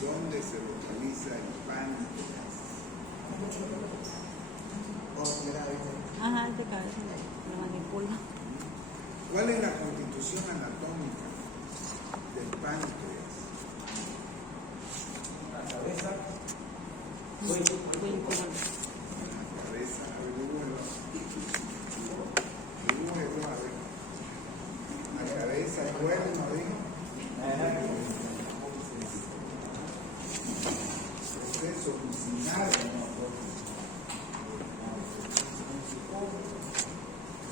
¿Dónde se localiza el páncreas? Ajá, de cabeza, lo manipula. ¿Cuál es la constitución anatómica del páncreas? La cabeza, Cuello. La cabeza, averigüelo. Averigüelo, a ver. La cabeza, el cuerpo, ¿no dijo? Proceso original, ¿no?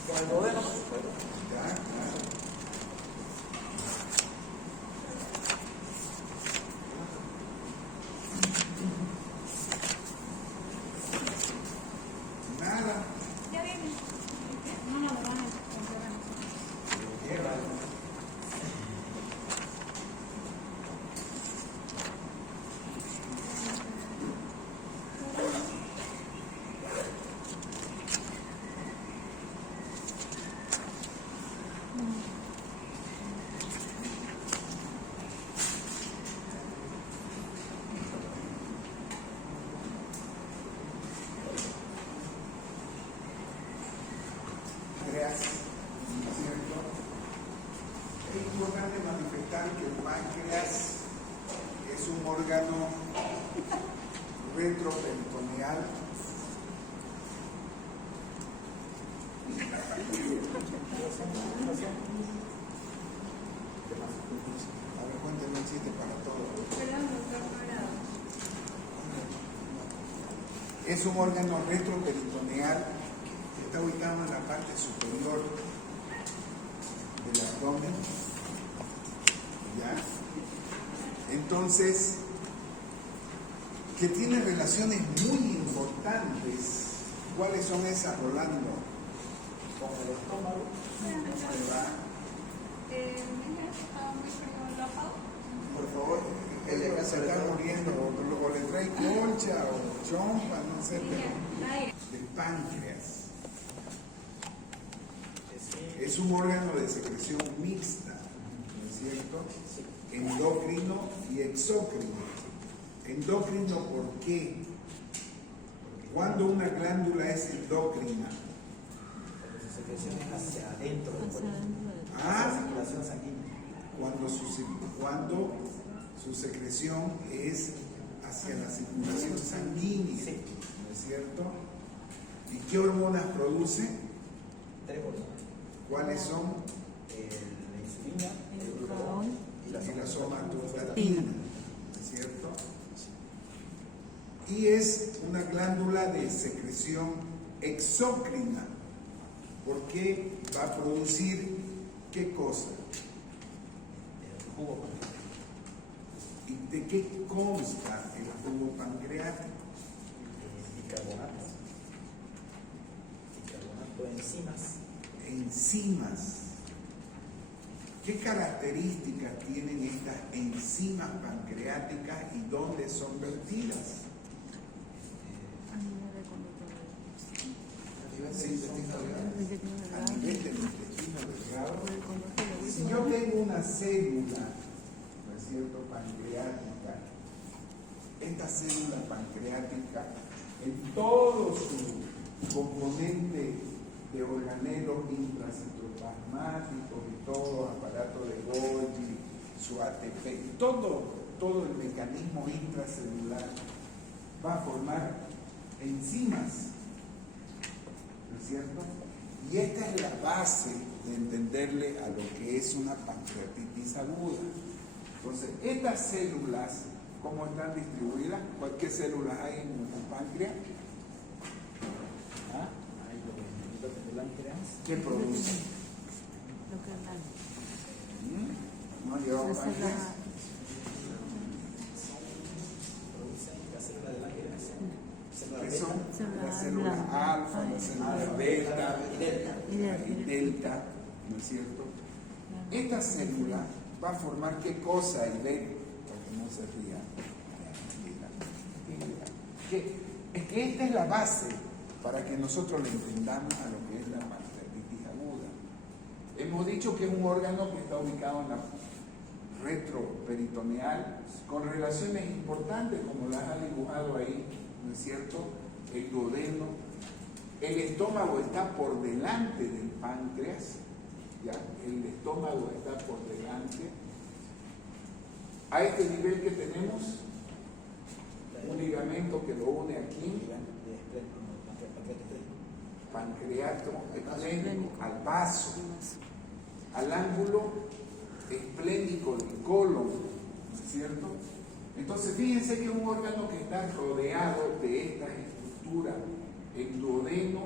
cuando vemos, Ya, claro. Nada. Ya viene. No, no, lo van a Páncreas, ¿no es cierto? Es importante manifestar que el páncreas es un órgano retroperitoneal a ver, cuéntame un chiste para todos. Perdón, doctor Morado. Es un órgano retroperitoneal que está ubicado en la parte superior del abdomen. ¿Ya? Entonces, que tiene relaciones muy importantes. ¿Cuáles son esas, Rolando? con el estómago, ¿Dónde va? Está muy relajado. Por favor, él se está muriendo, o le trae concha o chompa, no sé, pero Aire. del páncreas. Es un órgano de secreción mixta, ¿no es cierto? Endocrino y exócrino. Endocrino, ¿por qué? Cuando una glándula es endocrina, porque su secreción es hacia adentro del cuerpo, hacia la ah, circulación sanguínea. cuando su secreción es hacia la circulación sanguínea, ¿no es cierto? ¿Y qué hormonas produce? 3 hormonas. ¿Cuáles son? La insulina, el glucagón glucagón y Y la la somatostatina, ¿no es cierto? Y es una glándula de secreción exócrina, porque va a producir ¿qué cosa? el jugo pancreático. ¿Y de qué consta el jugo pancreático? Bicarbonato, enzimas. Enzimas. ¿Qué características tienen estas enzimas pancreáticas y dónde son vertidas? Sí, intestino delgado. A nivel del intestino delgado. Si yo tengo una célula, ¿no es cierto?, pancreática, esta célula pancreática, en todo su componente de organelos intracitoplasmáticos y todo aparato de Golgi, su ATP, todo el mecanismo intracelular va a formar enzimas, ¿no es cierto? Y esta es la base de entenderle a lo que es una pancreatitis aguda. Entonces, estas células, ¿cómo están distribuidas? ¿Qué células hay en el páncreas? ¿Ah? Hay los del páncreas. ¿Qué produce? Lo que es ¿No lleva páncreas? Producen la célula del páncreas. Célula ¿Qué beta. son? La célula alfa, la célula beta y delta, ¿no es cierto? Esta célula va a formar ¿qué cosa? Y ven, porque no se ría. Es que esta es la base para que nosotros le entendamos a lo que es la pancreatitis aguda. hemos dicho que es un órgano que está ubicado en la retroperitoneal, con relaciones importantes como las ha dibujado ahí, ¿no es cierto? El duodeno. El estómago está por delante del páncreas, ¿ya? El estómago está por delante. A este nivel que tenemos, un ligamento que lo une aquí, pancreato esplénico, al vaso, al ángulo esplénico del colon, ¿no es cierto? Entonces fíjense que es un órgano que está rodeado de esta estructura, el duodeno,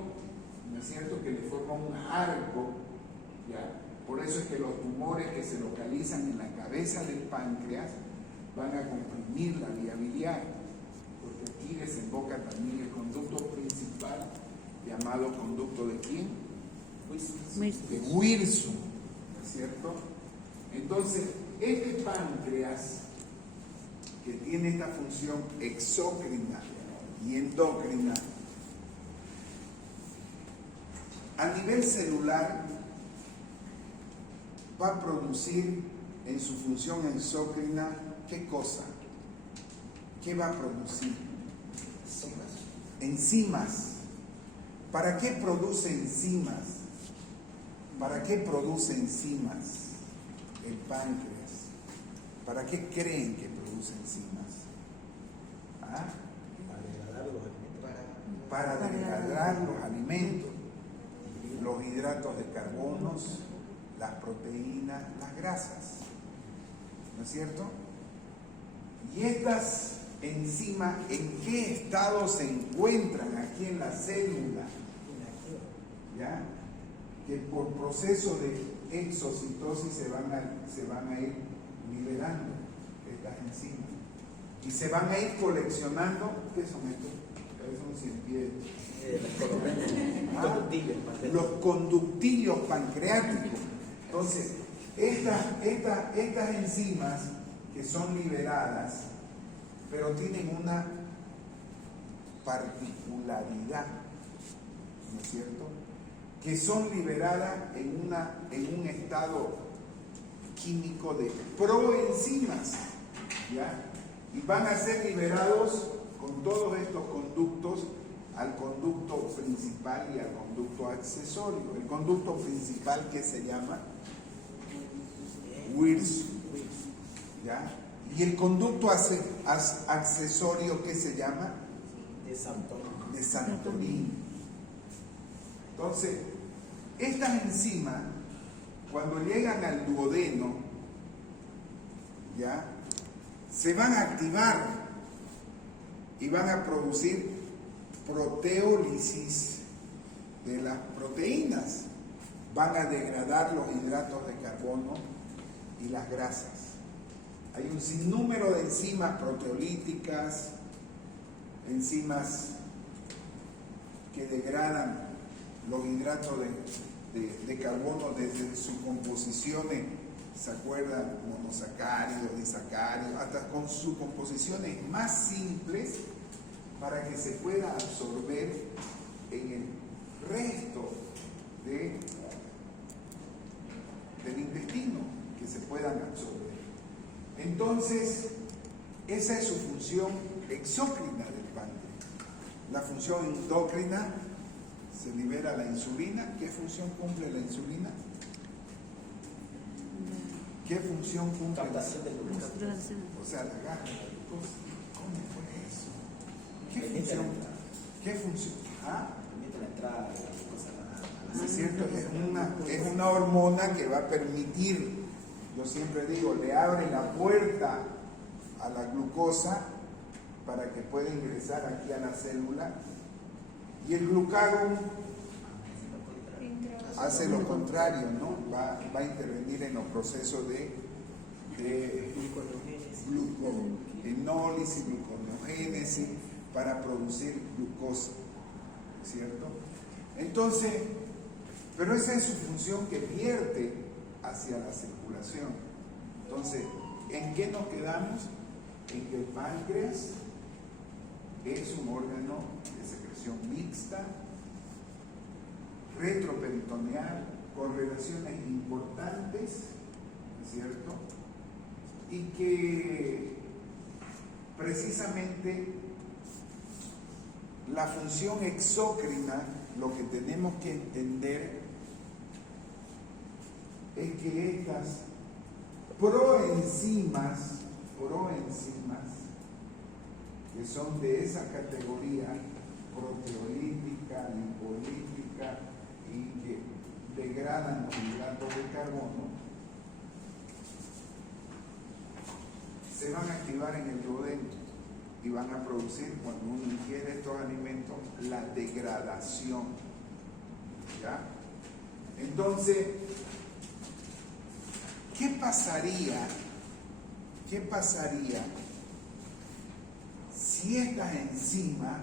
¿no es cierto?, que le forma un arco, ¿ya? Por eso es que los tumores que se localizan en la cabeza del páncreas van a comprimir la vía biliar, porque aquí desemboca también el conducto principal, llamado conducto de ¿quién? De Wirsum, ¿no es cierto? Entonces, este páncreas, que tiene esta función exócrina y endocrina, a nivel celular va a producir en su función exócrina, ¿qué cosa? ¿Qué va a producir? Enzimas. ¿Para qué produce enzimas? ¿Para qué produce enzimas el páncreas? ¿Para qué creen que produce enzimas? ¿Ah? Para degradar los alimentos, los hidratos de carbonos, las proteínas, las grasas, ¿no es cierto? Y estas enzimas, ¿en qué estado se encuentran aquí en la célula? ¿Ya? Que por proceso de exocitosis se van a ir liberando estas enzimas y se van a ir coleccionando. ¿Qué son estos? Son 100 pies. Los conductillos pancreáticos. Entonces, estas enzimas que son liberadas, pero tienen una particularidad, ¿no es cierto?, que son liberadas en un estado químico de proenzimas, ¿ya? Y van a ser liberados con todos estos conductos al conducto principal y al conducto accesorio. El conducto principal, que se llama Wirsum, ¿ya? Y el conducto accesorio, que se llama de Santorini. Entonces, estas enzimas, cuando llegan al duodeno, ¿ya?, se van a activar y van a producir proteólisis de las proteínas, van a degradar los hidratos de carbono y las grasas. Hay un sinnúmero de enzimas proteolíticas, enzimas que degradan los hidratos de carbono desde sus composiciones, ¿se acuerdan? Monosacáridos, disacáridos, hasta con sus composiciones más simples, para que se pueda absorber en el resto del intestino, que se puedan absorber. Entonces, esa es su función exócrina del páncreas. La función endocrina, se libera la insulina. ¿Qué función cumple la insulina? ¿Qué función cumple? Captación de glucosa. O sea, la agarra la glucosa. ¿Cómo fue eso? ¿Qué función? ¿Ah? Permite la entrada de la glucosa a la Es cierto, es una hormona que va a permitir, yo siempre digo, le abre la puerta a la glucosa para que pueda ingresar aquí a la célula, y el glucagón hace lo contrario, ¿no? Va a intervenir en los procesos de glucogenólisis, gluconeogénesis, para producir glucosa, ¿cierto? Entonces, pero esa es su función, que vierte hacia la circulación. Entonces, ¿en qué nos quedamos? En que el páncreas es un órgano de secreción mixta, retroperitoneal, correlaciones importantes, ¿no es cierto? Y que precisamente la función exócrina, lo que tenemos que entender es que estas proenzimas, que son de esa categoría proteolítica, lipolítica y que degradan los hidratos de carbono, se van a activar en el duodeno y van a producir, cuando uno ingiere estos alimentos, la degradación. ¿Ya? Entonces, ¿qué pasaría si estas enzimas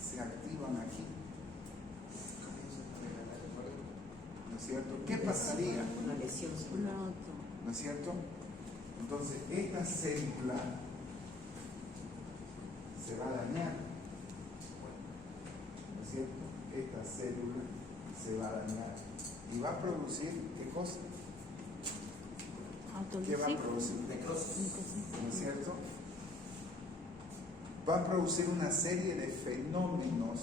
se activan aquí? ¿No es cierto? ¿Qué pasaría? Una lesión. ¿No es cierto? Entonces, esta célula se va a dañar. ¿No es cierto? Esta célula se va a dañar. ¿Y va a producir qué cosa? ¿Qué va a producir? Necrosis. ¿No es cierto? Va a producir una serie de fenómenos,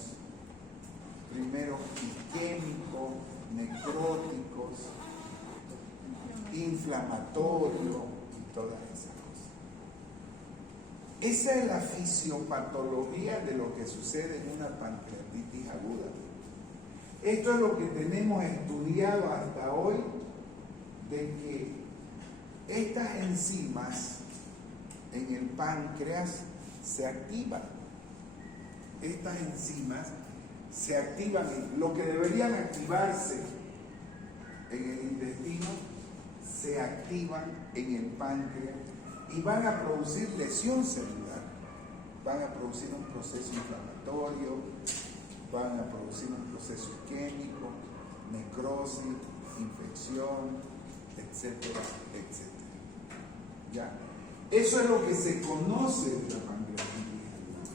primero isquémicos, necróticos, inflamatorios y todas esas cosas. Esa es la fisiopatología de lo que sucede en una pancreatitis aguda. Esto es lo que tenemos estudiado hasta hoy, de que estas enzimas en el páncreas se activan. Estas enzimas se activan. Lo que deberían activarse en el intestino se activan en el páncreas y van a producir lesión celular, van a producir un proceso inflamatorio, van a producir un proceso isquémico, necrosis, infección, etcétera, etcétera. ¿Ya? Eso es lo que se conoce de la pancreatitis aguda.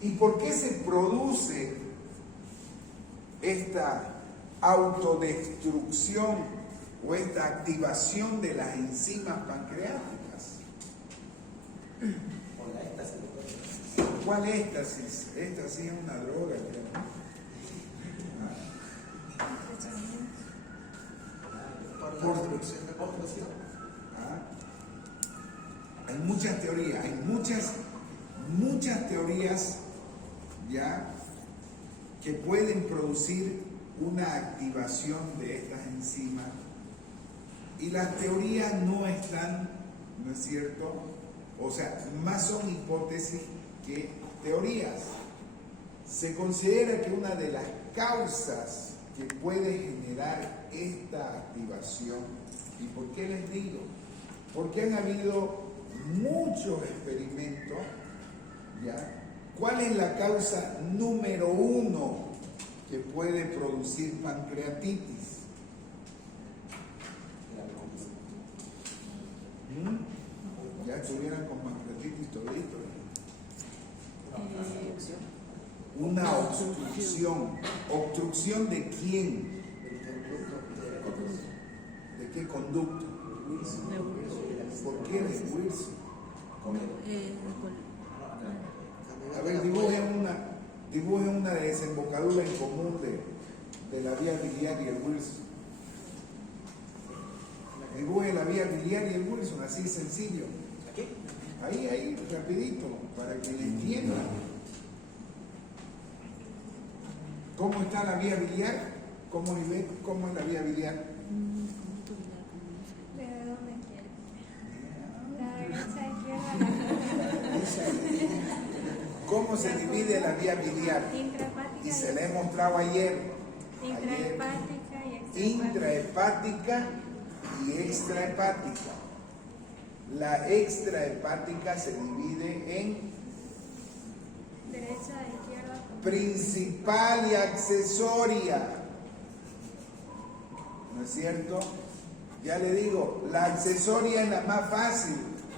¿Y por qué se produce esta autodestrucción o esta activación de las enzimas pancreáticas? Por la éxtasis. ¿Cuál éxtasis? Éxtasis es una droga, creo. Por la destrucción de oxidación. Hay muchas teorías, hay muchas teorías ya que pueden producir una activación de estas enzimas, y las teorías no están, ¿no es cierto? O sea, más son hipótesis que teorías. Se considera que una de las causas que puede generar esta activación, ¿y por qué les digo? Porque han habido muchos experimentos, ¿ya? ¿Cuál es la causa número 1 que puede producir pancreatitis? Ya estuvieran con pancreatitis todito. Una obstrucción. ¿Obstrucción de quién? ¿De qué conducto? ¿Por qué de Wilson? A ver, dibujen una desembocadura en común de la vía biliar y el Wilson. Dibuje la vía biliar y el Wilson, así sencillo. ¿Aquí? Ahí, rapidito, para que le entiendan. ¿Cómo está la vía biliar? ¿Cómo es la vía biliar? ¿De dónde quieres? La derecha, izquierda, ¿Cómo se divide la vía biliar? intrahepática Y se le he mostrado ayer. intrahepática y Intrahepática y extrahepática. La extrahepática se divide en derecha, izquierda, principal y accesoria. ¿No es cierto? Ya le digo, la accesoria es la más fácil.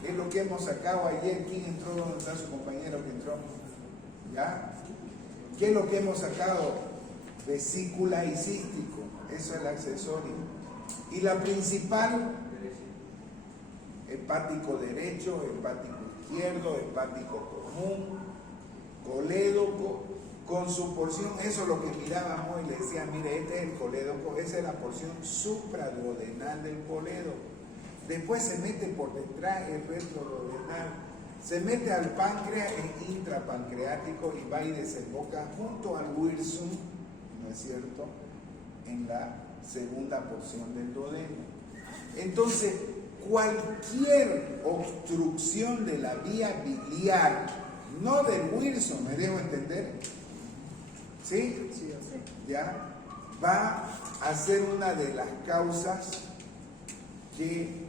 Es lo que hemos sacado ayer. ¿Quién entró? ¿Dónde está su compañero que entró? ¿Ya? ¿Qué es lo que hemos sacado? vesícula y cístico. Eso es el accesorio. Y la principal, hepático derecho, hepático izquierdo, hepático común, colédoco, con su porción. Eso es lo que mirábamos y le decía, mire, este es el colédoco, esa es la porción supraduodenal del colédoco. Después se mete por detrás el retroduodenal, se mete al páncreas, es intrapancreático y va y desemboca junto al wirsum, ¿no es cierto?, en la segunda porción del duodeno. Entonces, cualquier obstrucción de la vía biliar, no del wirsum, ¿me dejo entender? ¿Sí? Sí, ¿Ya? Va a ser una de las causas que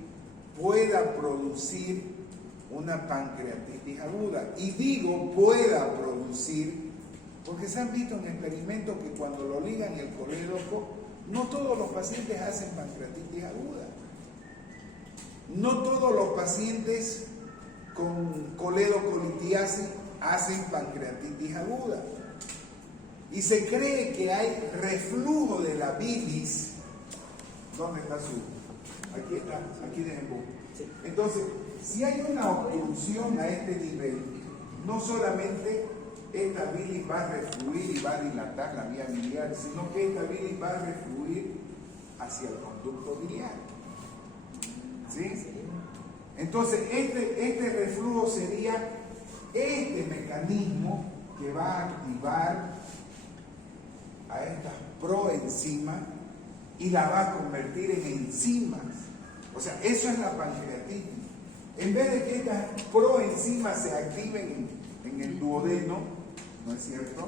pueda producir una pancreatitis aguda. Y digo pueda producir, porque se han visto en experimentos que cuando lo ligan el colédoco, no todos los pacientes hacen pancreatitis aguda. No todos los pacientes con coledocolitiasis hacen pancreatitis aguda. Y se cree que hay reflujo de la bilis. ¿Dónde está su? Aquí está, aquí desemboca. Entonces, si hay una obstrucción a este nivel, no solamente esta bilis va a refluir y va a dilatar la vía biliar, sino que esta bilis va a refluir hacia el conducto biliar. ¿Sí? Entonces, este reflujo sería este mecanismo que va a activar a estas proenzimas y la va a convertir en enzimas. O sea, eso es la pancreatitis. En vez de que estas proenzimas se activen en el duodeno, ¿no es cierto?,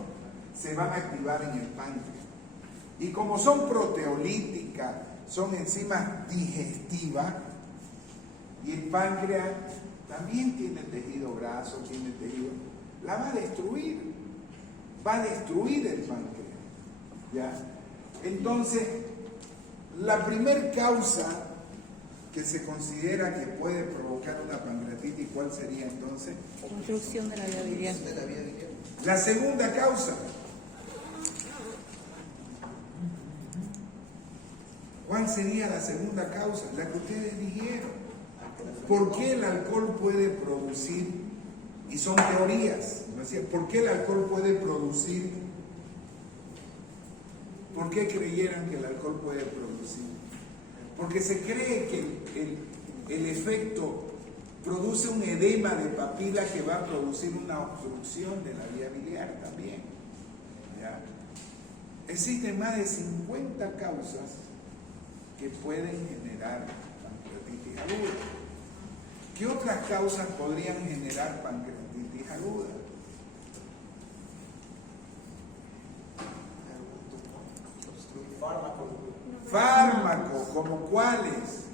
se van a activar en el páncreas. Y como son proteolíticas, son enzimas digestivas, y el páncreas también tiene tejido graso, tiene tejido, la va a destruir el páncreas. ¿Ya? Entonces, la primer causa que se considera que puede provocar una pancreatitis, ¿cuál sería entonces? Obstrucción de la vía biliar. La segunda causa, ¿cuál sería la segunda causa? La que ustedes dijeron. ¿Por qué el alcohol puede producir, y son teorías, ¿no es cierto? ¿Por qué el alcohol puede producir? ¿Por qué creyeran que el alcohol puede producir? Porque se cree que el efecto produce un edema de papila que va a producir una obstrucción de la vía biliar también. ¿Ya? Existen más de 50 causas que pueden generar pancreatitis aguda. ¿Qué otras causas podrían generar pancreatitis aguda? Fármacos, ¿como cuáles?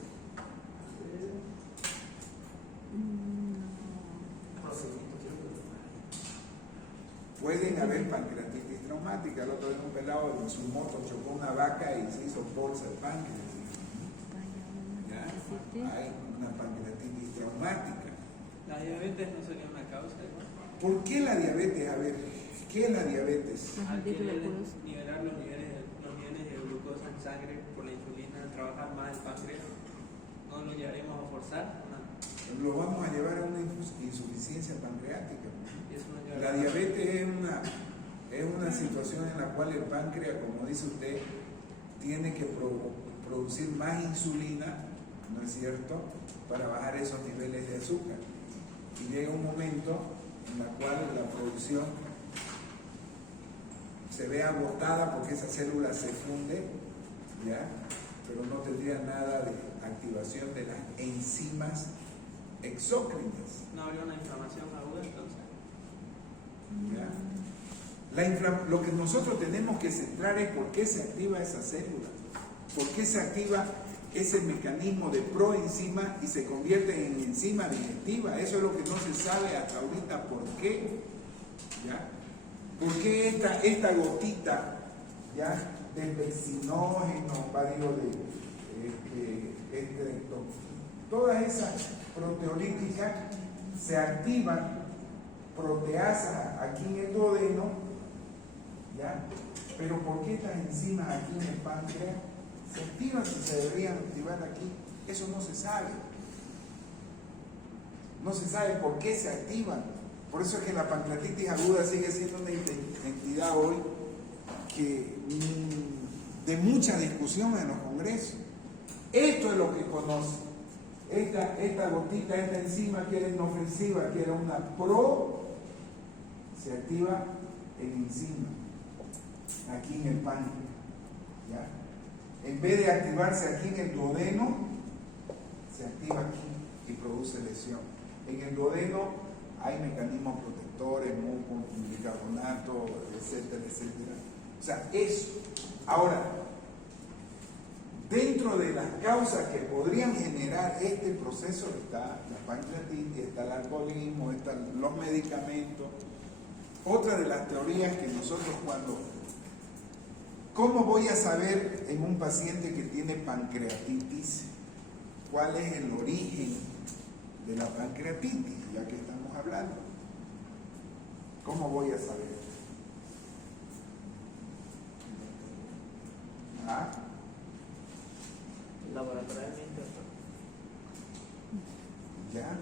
Pueden haber pancreatitis traumática. El otro día un pelado en su moto chocó una vaca y se hizo bolsa de páncreas. ¿Ya? Hay una pancreatitis traumática. La diabetes no sería una causa, ¿no? ¿Por qué la diabetes? A ver, ¿qué es la diabetes? Al querer nivelar los niveles de glucosa en sangre por la insulina, al trabajar más el páncreas, ¿no lo llevaremos a forzar? No. Lo vamos a llevar a una insuficiencia pancreática. Eso no lleva La diabetes es una situación en la cual el páncreas, como dice usted, tiene que producir más insulina, ¿no es cierto?, para bajar esos niveles de azúcar. Y llega un momento en la cual la producción se ve agotada porque esa célula se funde, ¿ya? Pero no tendría nada de activación de las enzimas exócrinas. ¿No habría una inflamación aguda entonces? ¿Ya? Lo que nosotros tenemos que centrar es por qué se activa esa célula, por qué se activa ese mecanismo de proenzima y se convierte en enzima digestiva. Eso es lo que no se sabe hasta ahorita por qué. ¿Ya? ¿Por qué esta gotita, ¿ya?, del vexinógeno, todas esas proteolíticas se activan proteasas aquí en el duodeno, ¿Ya? Pero ¿por qué estas enzimas aquí en el páncreas se activan si se deberían activar aquí? Eso no se sabe. No se sabe por qué se activan. Por eso es que la pancreatitis aguda sigue siendo una entidad hoy que de mucha discusión en los congresos. Esto es lo que conoce. Esta gotita, esta enzima que era inofensiva, que era una se activa en enzima, aquí en el páncreas. ¿Ya? En vez de activarse aquí en el duodeno, se activa aquí y produce lesión. En el duodeno hay mecanismos protectores, muco, bicarbonato, etcétera, etcétera. O sea, eso. Ahora, dentro de las causas que podrían generar este proceso está la pancreatitis, está el alcoholismo, están los medicamentos. Otra de las teorías que nosotros ¿cómo voy a saber en un paciente que tiene pancreatitis cuál es el origen de la pancreatitis, ya que estamos hablando? ¿Cómo voy a saber? ¿Ah? Laboratorialmente, ¿Ya?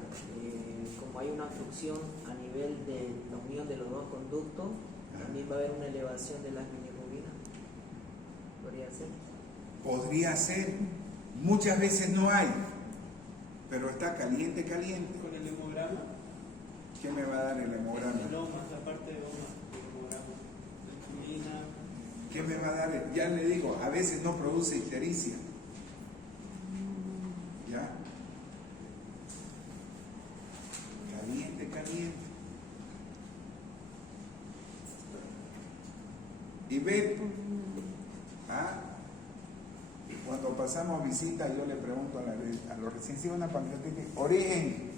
como hay una obstrucción a nivel de la unión de los dos conductos, también va a haber una elevación de las bilirrubinas. ¿Podría ser? Podría ser. Muchas veces no hay, pero está caliente. Con el hemograma. ¿Qué me va a dar el hemograma? El OMA, la parte de OMA, el hemograma. La insulina. ¿Qué me va a dar? Ya le digo, a veces no produce ictericia. ¿Ya? Caliente. Y ve, cuando pasamos visita, yo le pregunto a los recién nacidos una pancreatitis, origen.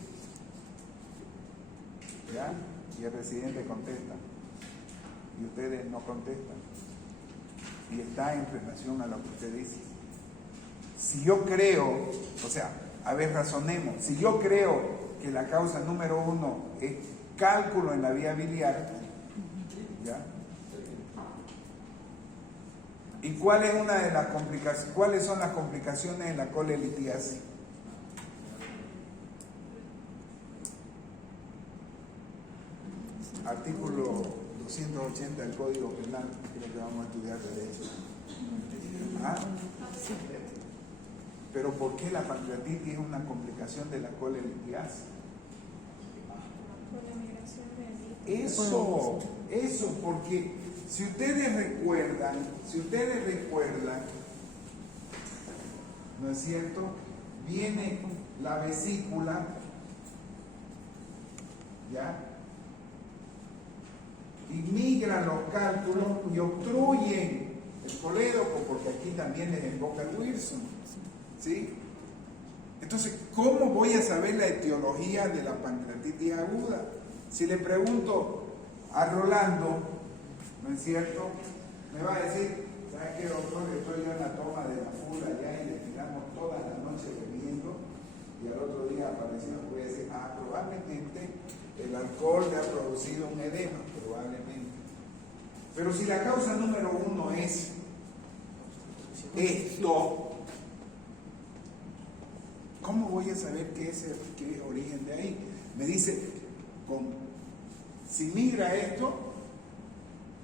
¿Ya? Y el residente contesta. Y ustedes no contestan. Y está en relación a lo que usted dice. Si yo creo, o sea, a ver, razonemos, si yo creo que la causa número 1 es cálculo en la vía biliar, ¿ya? ¿Y cuál es una de las complicaciones? ¿Cuáles son las complicaciones en la colelitiasis? Artículo 280 del Código Penal, que es lo que vamos a estudiar derecho. Pero ¿por qué la pancreatitis es una complicación de la colelitiasis? Por la migración de Eso, porque si ustedes recuerdan, ¿no es cierto? Viene la vesícula, ¿ya? Y migran los cálculos y obstruyen el colédoco, porque aquí también les invoca el Wilson, ¿sí? Entonces, ¿cómo voy a saber la etiología de la pancreatitis aguda? Si le pregunto a Rolando, ¿no es cierto? Me va a decir, ¿sabes qué, doctor? Estoy yo en la toma de la fula allá y le tiramos toda la noche bebiendo y al otro día apareció, voy a decir, probablemente el alcohol le ha producido un edema, probablemente. Pero si la causa número 1 es esto, ¿cómo voy a saber qué es origen de ahí? Me dice, si migra esto,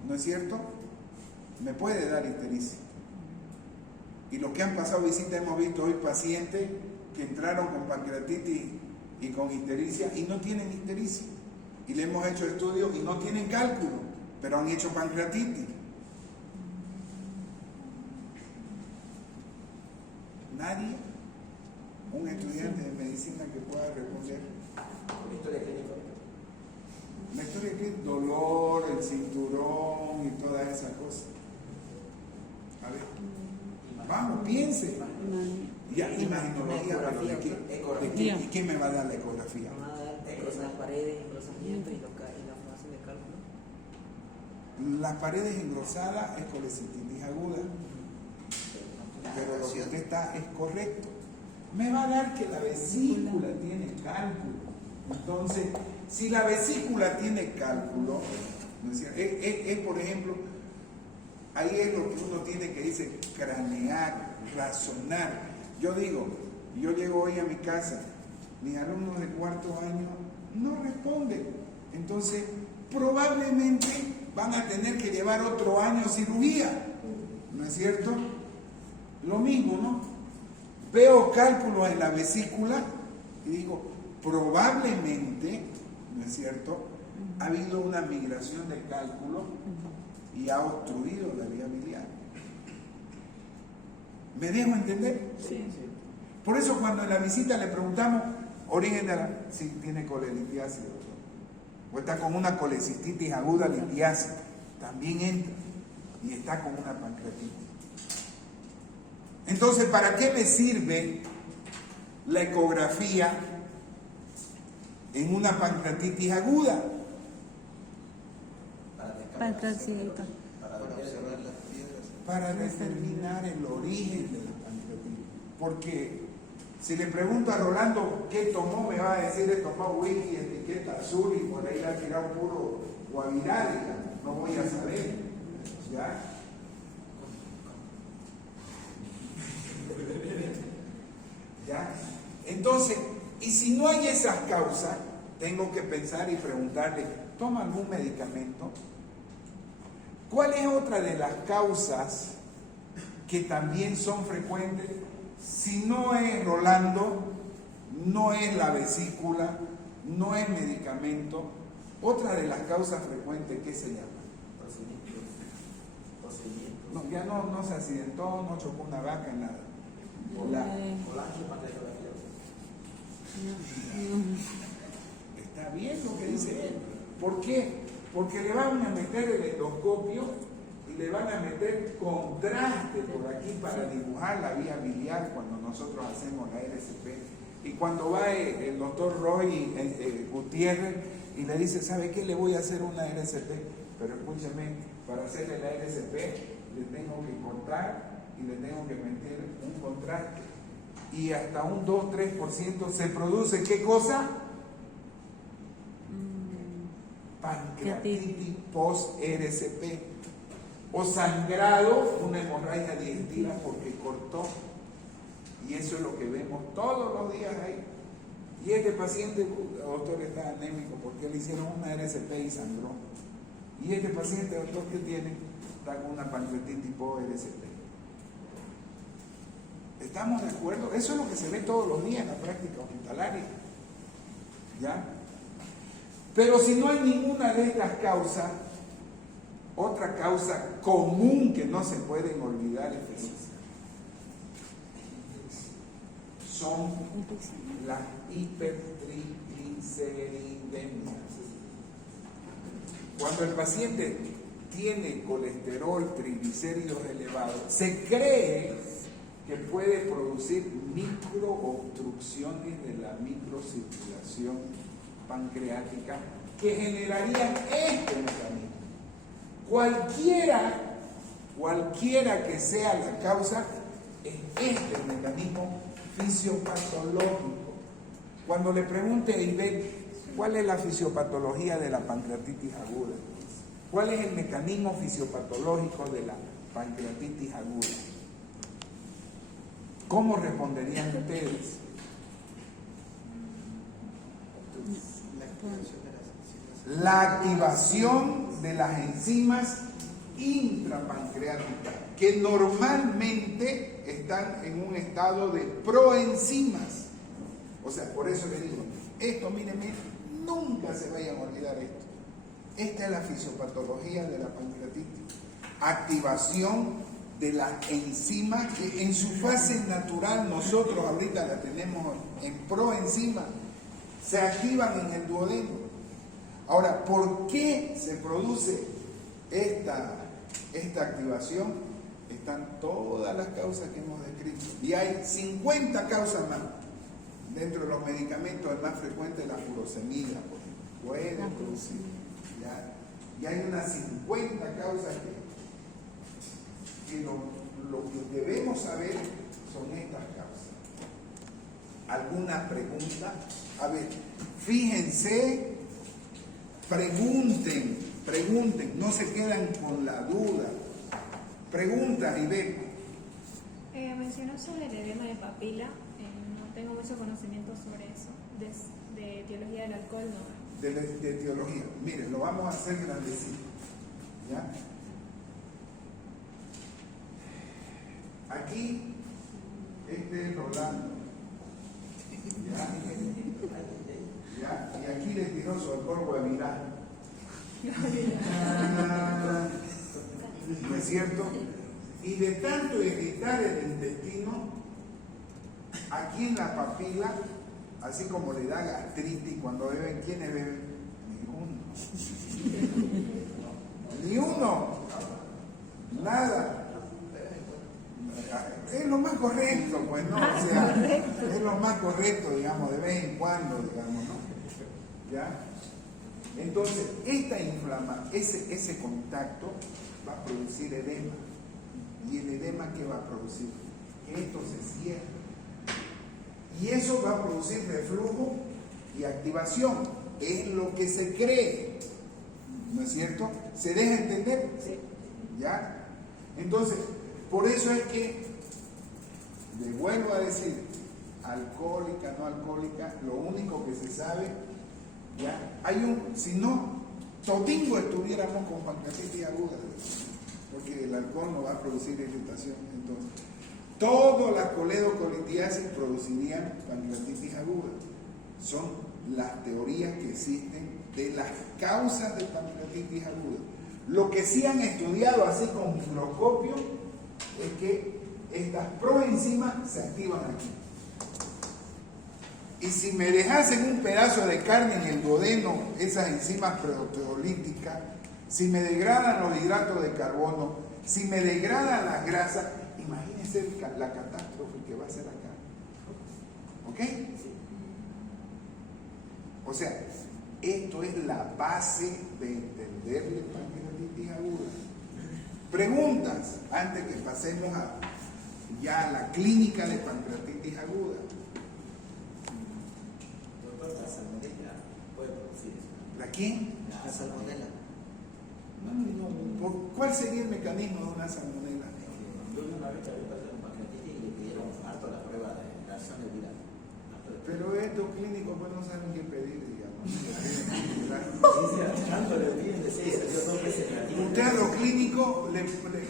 ¿no es cierto? Me puede dar ictericia. Y los que han pasado visita hemos visto hoy pacientes que entraron con pancreatitis y con ictericia y no tienen ictericia. Y le hemos hecho estudios y no tienen cálculo, pero han hecho pancreatitis. Nadie, un estudiante de medicina que pueda responder. Una historia clínica. La historia clínica, dolor, el cinturón y todas esas cosas. A ver, vamos, piense. Ya, imaginología, pero ¿de qué? ¿Y qué me va a dar la ecografía? Van a dar las paredes, engrosamiento y la formación de cálculo. Las paredes engrosadas es colecitis aguda. Pero lo que usted está es correcto. Me va a dar que la vesícula tiene cálculo. Entonces, si la vesícula tiene cálculo, ¿no es cierto? Es, por ejemplo, Ahí es lo que uno tiene que dice, cranear, razonar. Yo digo, yo llego hoy a mi casa, mis alumnos de cuarto año no responden. Entonces, probablemente van a tener que llevar otro año cirugía. ¿No es cierto? Lo mismo, ¿no? Veo cálculos en la vesícula y digo, probablemente, ¿no es cierto?, ha habido una migración de cálculo y ha obstruido la vía biliar. ¿Me dejo entender? Sí. Por eso cuando en la visita le preguntamos, origen de la... Sí, tiene colelitiasis, doctor. O está con una colecistitis aguda litiasis. También entra. Y está con una pancreatitis. Entonces, ¿para qué me sirve la ecografía en una pancreatitis aguda? Pancreatitis. Para determinar el origen de la pancreatitis. Porque si le pregunto a Rolando qué tomó, me va a decir, he tomado whisky, etiqueta azul y por ahí le ha tirado puro guavirálica. No voy a saber. ¿Ya? ¿Ya? Entonces, y si no hay esas causas, tengo que pensar y preguntarle, ¿toma algún medicamento? ¿Cuál es otra de las causas que también son frecuentes? Si no es Rolando, no es la vesícula, no es medicamento, otra de las causas frecuentes, ¿qué se llama? No, ya no se accidentó, no chocó una vaca, nada. Está bien lo que dice él. ¿Por qué? Porque le van a meter el endoscopio y le van a meter contraste por aquí para dibujar la vía biliar cuando nosotros hacemos la RCP. Y cuando va el doctor Roy Gutiérrez y le dice, ¿sabe qué? Le voy a hacer una RCP. Pero escúcheme, para hacerle la RCP le tengo que cortar y le tengo que meter un contraste. Y hasta un 2-3% se produce, ¿qué cosa? Pancreatitis post-RCP. O sangrado, una hemorragia digestiva porque cortó. Y eso es lo que vemos todos los días ahí. Y este paciente, doctor, está anémico porque le hicieron una RCP y sangró. Y este paciente, doctor, ¿qué tiene? Está con una pancreatitis post-RCP. ¿Estamos de acuerdo? Eso es lo que se ve todos los días en la práctica hospitalaria. ¿Ya? Pero si no hay ninguna de estas causas, otra causa común que no se pueden olvidar es son las hipertrigliceridemias. Cuando el paciente tiene colesterol, triglicéridos elevados, se cree que puede producir microobstrucciones de la microcirculación pancreática que generarían este mecanismo. Cualquiera que sea la causa, es este el mecanismo fisiopatológico. Cuando le pregunte a Ivette, ¿cuál es la fisiopatología de la pancreatitis aguda? ¿Cuál es el mecanismo fisiopatológico de la pancreatitis aguda? ¿Cómo responderían ustedes? La activación de las enzimas intrapancreáticas, que normalmente están en un estado de proenzimas. O sea, por eso les digo, esto, mírenme, nunca se vayan a olvidar esto. Esta es la fisiopatología de la pancreatitis. Activación de las enzimas que en su fase natural nosotros ahorita la tenemos en proenzima, se activan en el duodeno. Ahora, ¿por qué se produce esta activación? Están todas las causas que hemos descrito. Y hay 50 causas más. Dentro de los medicamentos, el más frecuente es la furosemida, puede producir. Y hay unas 50 causas que lo que debemos saber son estas causas. ¿Alguna pregunta? A ver, fíjense, pregunten, no se quedan con la duda. Pregunta, Ivette. Mencionó sobre el edema de papila. No tengo mucho conocimiento sobre eso. De teología del alcohol, no. De teología. Miren, lo vamos a hacer grandecito. ¿Ya? Aquí, este es Rolando. ¿Ya? Y aquí le tiró su alcohol guavirá. ¿No es cierto? Y de tanto irritar el intestino, aquí en la papila, así como le da gastritis cuando beben, ¿quiénes beben? Ni uno. Nada. Es lo más correcto, pues, ¿no? O sea, es lo más correcto, digamos, de vez en cuando, digamos, ¿no? ¿Ya? Entonces, esta ese contacto va a producir edema. ¿Y el edema qué va a producir? Que esto se cierre. Y eso va a producir reflujo y activación. Es lo que se cree. ¿No es cierto? ¿Se deja entender? Sí. ¿Ya? Entonces, por eso es que, le vuelvo a decir, alcohólica, no alcohólica, lo único que se sabe, ya, si no, todingo estuviéramos con pancreatitis aguda, porque el alcohol no va a producir irritación. Entonces, todas las coledocolitiasis producirían pancreatitis aguda. Son las teorías que existen de las causas de pancreatitis aguda. Lo que sí han estudiado así con microscopio es que estas proenzimas se activan aquí. Y si me dejasen un pedazo de carne en el duodeno, esas enzimas proteolíticas, si me degradan los hidratos de carbono, si me degradan las grasas, imagínense la catástrofe que va a ser acá. ¿Ok? O sea, esto es la base de entender la pancreatitis aguda. Preguntas antes que pasemos ya a la clínica de pancreatitis aguda. Doctor, la salmonela puede producir eso. ¿La quién? La salmonela. ¿Cuál sería el mecanismo de una salmonela? Yo una vez había pasado un pancreatitis y le pidieron harto la prueba de la sangre viral. Pero estos clínicos pues no saben qué pedir, digamos. Tanto le piden decir, yo no pensé negativo. Usted a los clínicos,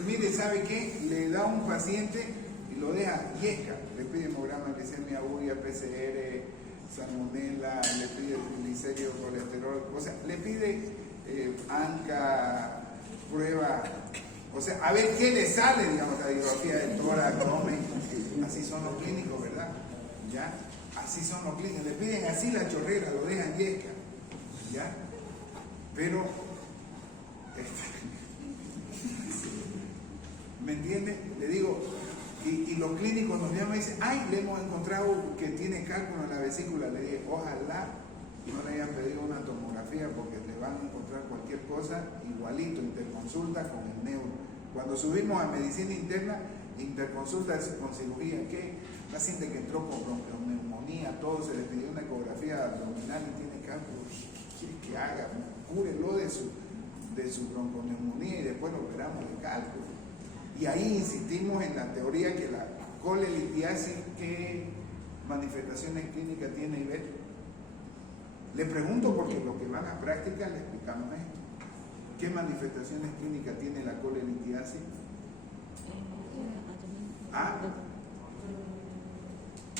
mire, ¿sabe qué? Le da a un paciente y lo deja yesca. Le pide hemograma, glicemia, urea, PCR, salmonela, le pide triglicéridos, colesterol, o sea, le pide ANCA, prueba, o sea, a ver qué le sale, digamos, radiografía del tórax, abdomen. Así son los clínicos, ¿verdad? ¿Ya? Así son los clínicos, le piden así la chorrera, lo dejan yesca, ¿ya? Pero, ¿me entiende? Le digo, y los clínicos nos llaman y dicen, ay, le hemos encontrado que tiene cálculo en la vesícula. Le dije, ojalá no le hayan pedido una tomografía porque le van a encontrar cualquier cosa igualito, interconsulta con el neuro. Cuando subimos a medicina interna, interconsulta con cirugía, ¿qué? Paciente que entró con bronconeumonía, todo, se le pidió una ecografía abdominal y tiene cálculo. Que haga, cúrelo de su bronconeumonía y después lo operamos de cálculo. Y ahí insistimos en la teoría que la colelitiasis, ¿qué manifestaciones clínicas tiene Ivette? Le pregunto porque los que van a práctica le explicamos esto. ¿Qué manifestaciones clínicas tiene la colelitiasis? ¿Ah?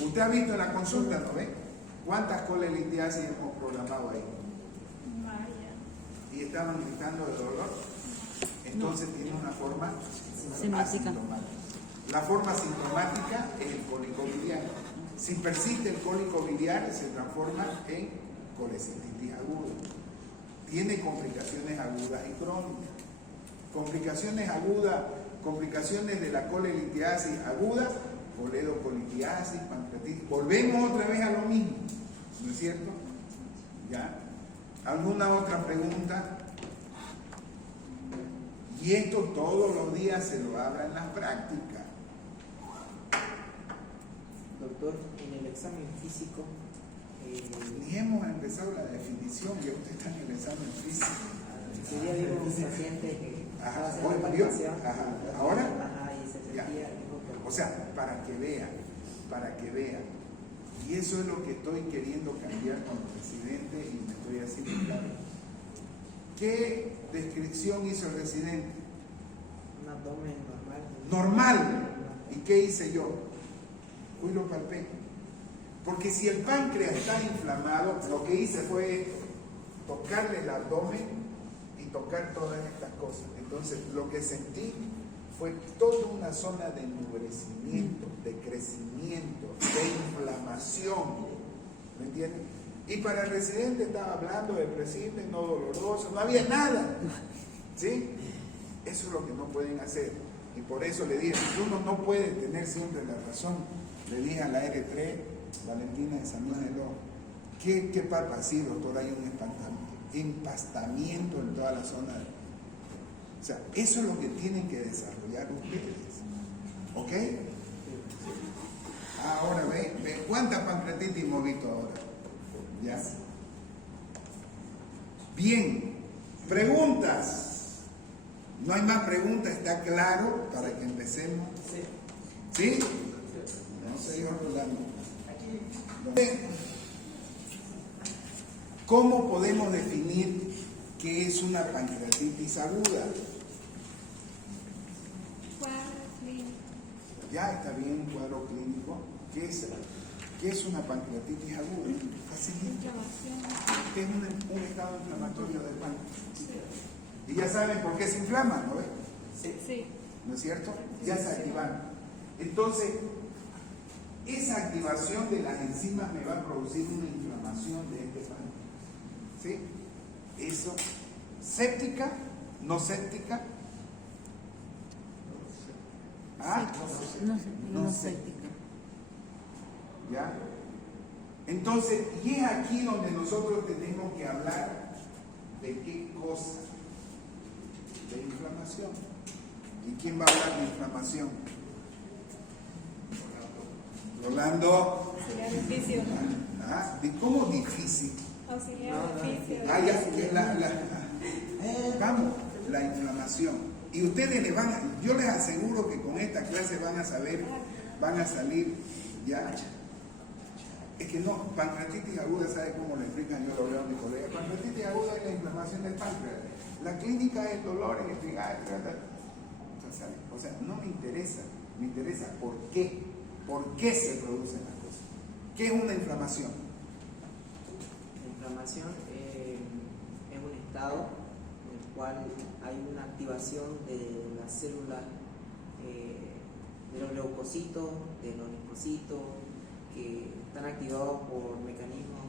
Usted ha visto en la consulta, ¿no ve? ¿Cuántas colelitiasis hemos programado ahí? Y está manifestando de dolor, entonces tiene una forma asintomática. La forma sintomática es el cólico biliar. Si persiste el cólico biliar, se transforma en colecistitis aguda. Tiene complicaciones agudas y crónicas. Complicaciones agudas, complicaciones de la colelitiasis aguda, coledocolitiasis, pancreatitis. Volvemos otra vez a lo mismo, ¿no es cierto? ¿Ya? ¿Alguna otra pregunta? Y esto todos los días se lo habla en las prácticas. Doctor, en el examen físico... Ni hemos empezado la definición, ya usted está en el examen físico. Si ya digo un paciente que Ajá, hace ¿vio? palpación, Ajá. Ahora sea, para que vean. Y eso es lo que estoy queriendo cambiar con el residente y me estoy haciendo claro. ¿Qué descripción hizo el residente? Un abdomen normal. Normal. ¿Y qué hice yo? Hoy lo palpé. Porque si el páncreas está inflamado, lo que hice fue tocarle el abdomen y tocar todas estas cosas. Entonces, lo que sentí fue toda una zona de endurecimiento, de crecimiento, de inflamación. ¿Me entienden? Y para el residente estaba hablando depresible, no doloroso, no había nada. ¿Sí? Eso es lo que no pueden hacer. Y por eso le dije, uno no puede tener siempre la razón. Le dije a la R3, Valentina de San Miguel, ¿qué pasa? Sí, doctor, hay un empastamiento en toda la zona. O sea, eso es lo que tienen que desarrollar ustedes. ¿Ok? Ahora, ve, ¿cuánta pancreatitis hemos visto ahora? ¿Ya? Bien, preguntas. No hay más preguntas, está claro para que empecemos. ¿Sí? No, señor Rolando. ¿Cómo podemos definir qué es una pancreatitis aguda? Cuadro clínico. Ya está bien, un cuadro clínico. ¿Qué es una pancreatitis aguda? Facilito. Inflamación. ¿Qué es un estado inflamatorio del páncreas? Sí. Y ya saben por qué se inflaman, ¿no ves? Sí. ¿No es cierto? Ya se activan. Entonces, esa activación de las enzimas me va a producir una inflamación de este páncreas. ¿Sí? Eso, séptica, no séptica. ¿Ah? No séptica. ¿Ya? Entonces, y es aquí donde nosotros tenemos que hablar de qué cosa. De inflamación. ¿Y quién va a hablar de inflamación? Rolando. Auxiliar de oficio. ¿Cómo difícil? Auxiliar de oficio. Vamos, la inflamación. Y ustedes yo les aseguro que con esta clase van a salir ya. Es que no, pancreatitis aguda, ¿sabe cómo le explican? Yo lo veo a mi colega. Pancreatitis aguda es la inflamación del páncreas. La clínica es dolor en el trigal. O sea, no me interesa. Me interesa por qué. ¿Por qué se producen las cosas? ¿Qué es una inflamación? La inflamación es un estado en el cual hay una activación de las células, de los leucocitos, de los linfocitos, que están activados por mecanismos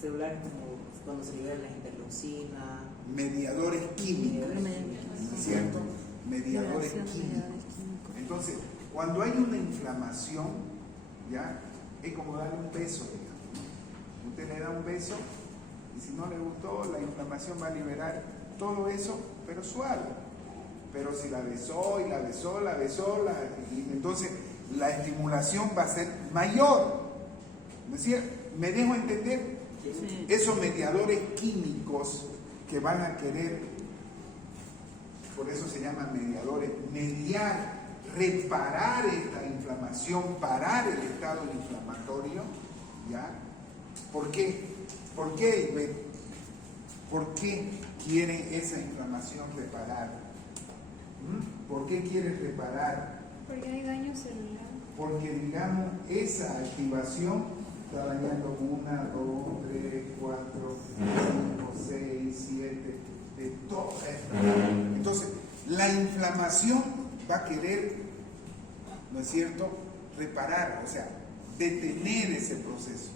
celulares, como cuando se liberan las interleucinas, Mediadores químicos. ¿No es cierto? Mediadores químicos. Entonces, cuando hay una inflamación, ya es como darle un beso, digamos. Usted le da un beso y si no le gustó, la inflamación va a liberar todo eso, pero suave. Pero si la besó y la besó, y entonces la estimulación va a ser mayor. ¿Me decía? ¿Me dejo entender? Sí. Esos mediadores químicos que van a querer, por eso se llaman mediadores, mediar, reparar esta inflamación, parar el estado inflamatorio, ¿ya? ¿Por qué? ¿Por qué? ¿Por qué quiere esa inflamación reparar? ¿Por qué quiere reparar? Porque hay daño celular. Porque, digamos, esa activación está dañando 1, 2, 3, 4, 5, 6, 7, de toda esta. Entonces, la inflamación va a querer, ¿no es cierto?, reparar, o sea, detener ese proceso.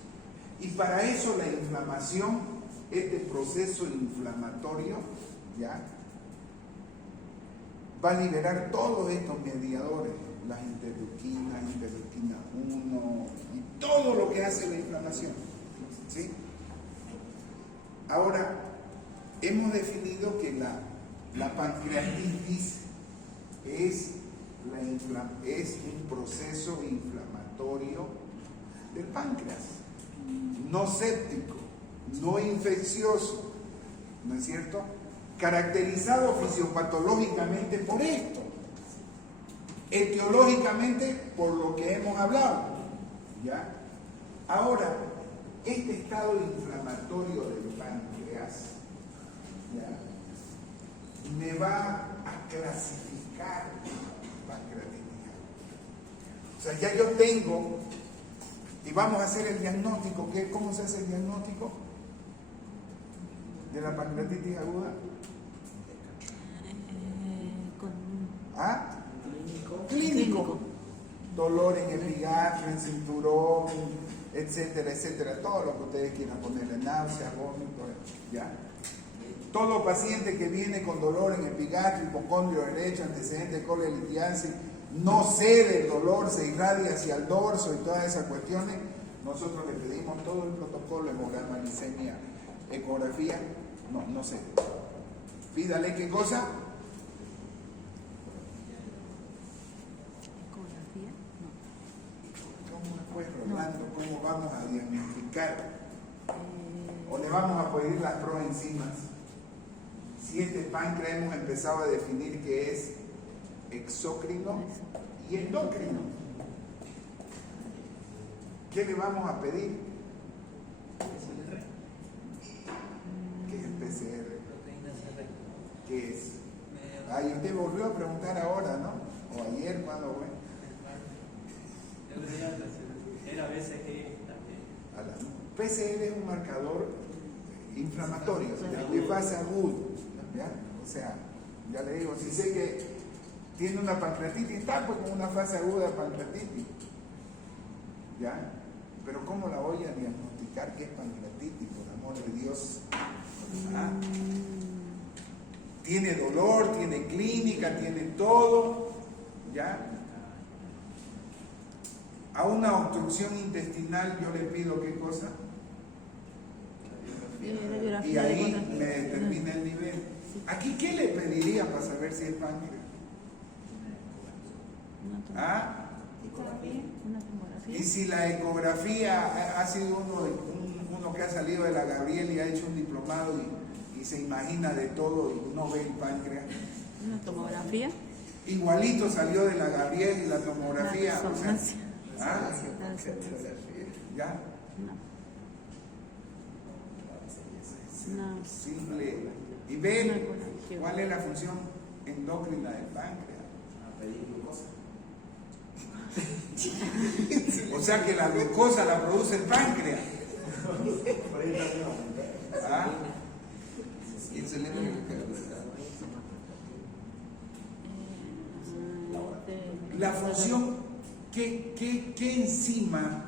Y para eso la inflamación, este proceso inflamatorio, ¿ya?, va a liberar todos estos mediadores, las interleuquinas, interleuquina 1 y todo lo que hace la inflamación. ¿Sí? Ahora, hemos definido que la pancreatitis es un proceso inflamatorio del páncreas, no séptico, no infeccioso, ¿no es cierto? caracterizado fisiopatológicamente por esto, etiológicamente por lo que hemos hablado, ¿ya? Ahora, este estado inflamatorio del páncreas, ¿ya?, me va a clasificar pancreatitis aguda. O sea, ya yo tengo, y vamos a hacer el diagnóstico. ¿Cómo se hace el diagnóstico de la pancreatitis aguda? ¿Ah? Clínico. Dolor en epigastrio, en cinturón, etcétera, etcétera. Todo lo que ustedes quieran ponerle, náuseas, vómito, ¿ya? Todo paciente que viene con dolor en epigastrio, hipocondrio derecho, antecedente de colelitiasis, no cede el dolor, se irradia hacia el dorso y todas esas cuestiones, nosotros le pedimos todo el protocolo, hemograma, glicemia, ecografía, no sé. Pídale qué cosa. ¿Ecografía? ¿Cómo pues, Rolando? ¿Cómo vamos a diagnosticar? ¿O le vamos a pedir las proenzimas? Si este páncreas hemos empezado a definir que es exócrino y endocrino, ¿qué le vamos a pedir? ¿Qué es el PCR? ¿Qué es? Ay, usted volvió a preguntar ahora, ¿no? O ayer, ¿cuándo fue? Era BCG también. PCR es un marcador inflamatorio, de fase aguda, ¿ya? O sea, ya le digo, si sé que tiene una pancreatitis, está pues con una fase aguda de pancreatitis, ¿ya? Pero ¿cómo la voy a diagnosticar que es pancreatitis, por amor de Dios? ¿Ah? Tiene dolor, tiene clínica, tiene todo, ¿ya? A una obstrucción intestinal yo le pido ¿qué cosa? Y ahí me determina el nivel. Aquí, ¿qué le pediría para saber si es páncreas? ¿Ah? Una tomografía. Y si la ecografía ha sido uno que ha salido de la Gabriel y ha hecho un diplomado y se imagina de todo y no ve el páncreas. Una tomografía. Igualito salió de la Gabriel y la tomografía. La o sea, resonancia. ¿ah? La resonancia. ¿Ya? No. Simple. Y ven cuál es la función endocrina del páncreas. Pedir glucosa. O sea que la glucosa la produce el páncreas. ¿Ah? La función, ¿qué enzima